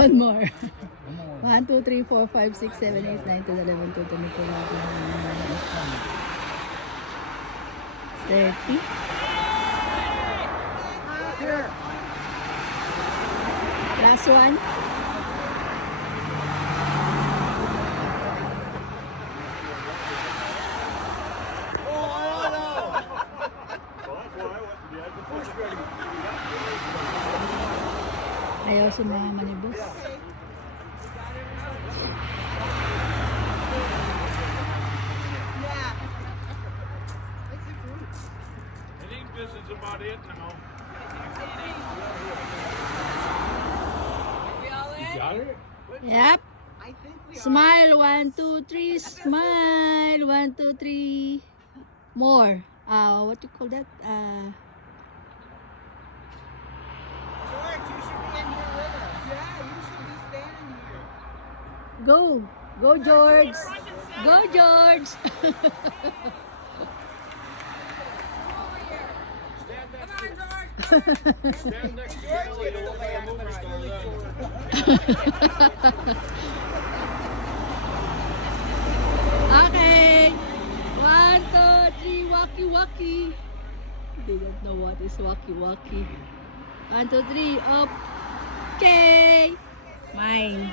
One more. 1, 2, 3, 4, 5, 6, 7, 8, 9, 10, 11, 12, 13, 30. Last one. Ayaw si mga manibus. I think this is about it now. You got it? Yep. Smile. 1, 2, 3. Smile. 1, 2, 3. More. What you call that? George, you should be in here with us. Yeah, you should be standing here. Go. Go, George. Go, George. Stand next to Kelly. You'll look like a movie star then. Okay. 1, 2, 3. Walkie, walkie. They don't know what is walkie, walkie. 1, 2, 3. Okay. Mine.